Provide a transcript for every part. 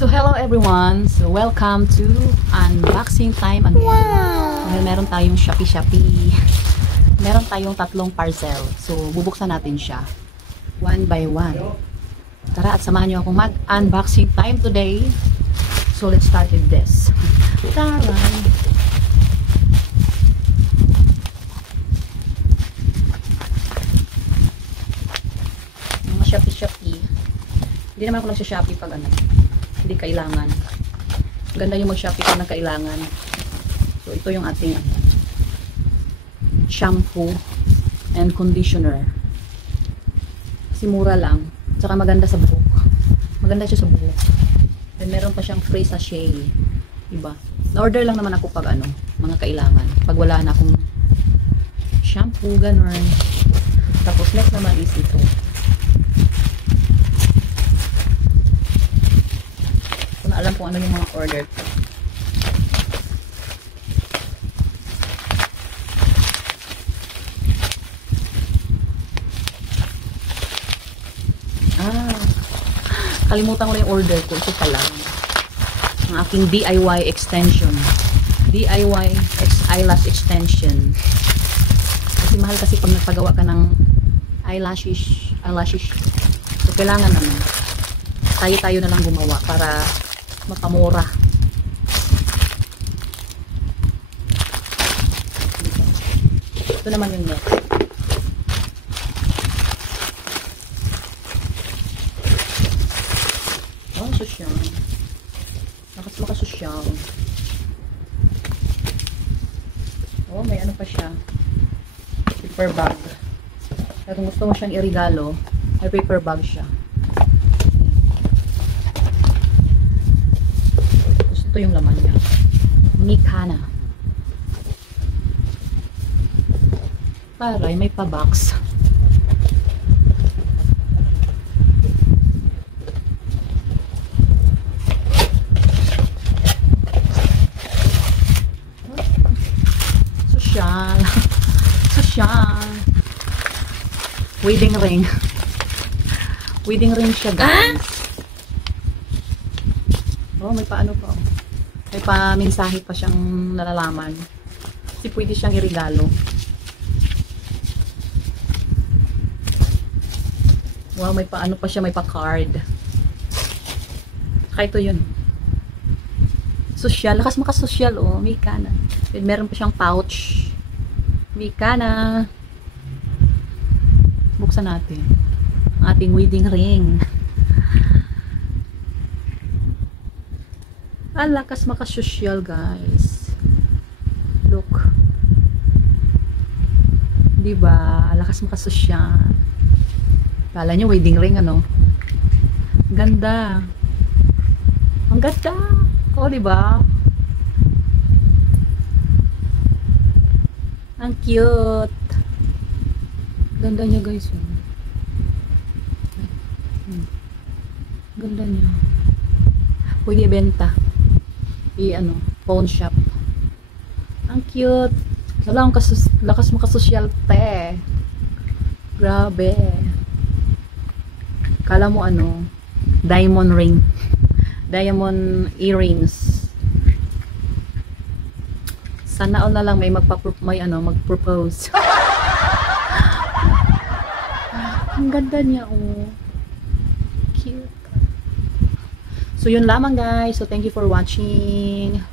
So hello everyone, so welcome to unboxing time again. Wow! Meron tayong Shopee. Meron tayong tatlong parcel. So bubuksan natin siya one by one. Tara at samahan niyo akong mag-unboxing time today. So let's start with this. Tara! Mga Shopee. Hindi naman ako nagsha-Shopee pag ano. Hindi kailangan. Ganda yung mag-Shopee kung kailangan. So, ito yung ating shampoo and conditioner. Kasi mura lang. Tsaka maganda sa buhok. Maganda siya sa buhok. And meron pa siyang free sachet. Diba? Na-order lang naman ako pag ano, mga kailangan. Pag wala na akong shampoo, ganun. Tapos next naman is ito. Alam kung ano yung mga order ko. Kalimutan ko na yung order ko. Ito pala. Ang aking DIY extension. DIY eyelash extension. Kasi mahal kasi pag nagpagawa ka ng eyelashes. So kailangan naman. Tayo na lang gumawa para makamura. Ito naman yung next. Oh, sosyal. Makasosyal. Oh, may ano pa siya. Paper bag. Kaya kung gusto mo siyang iregalo, may paper bag siya. Ito yung laman niya. Mikana. Paray, may pa-box. Sosyal. Sosyal. Wedding ring. Wedding ring siya, guys. Oh, may paano pa. May pa-mensahe pa siyang nalalaman. Kasi pwede siyang iregalo. Wow, may paano pa siya, may pa-card. Kaya ito yun. Sosyal, lakas makasosyal, oh. Mikana. Meron pa siyang pouch. Mikana. Buksan natin. Ang ating wedding ring. Lakas makasosyal, guys. Look. Diba? Lakas makasosyal. Kala nyo wedding ring, ano? Ganda. Ang ganda. Oh, diba? Ang cute. Ganda niya, guys. Ganda niya. Pwede ibenta. Ano, phone shop. Ang cute. Lakas makasosyal, te. Grabe. Kala mo ano, diamond ring. Diamond earrings. Sana all na lang may mag-propose. Ang ganda niya, oh. Cute. So yun lamang, guys. So thank you for watching.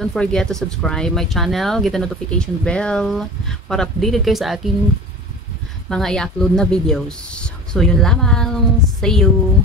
Don't forget to subscribe my channel, get the notification bell para updated kayo sa aking mga i-upload na videos. So yun lamang. See you.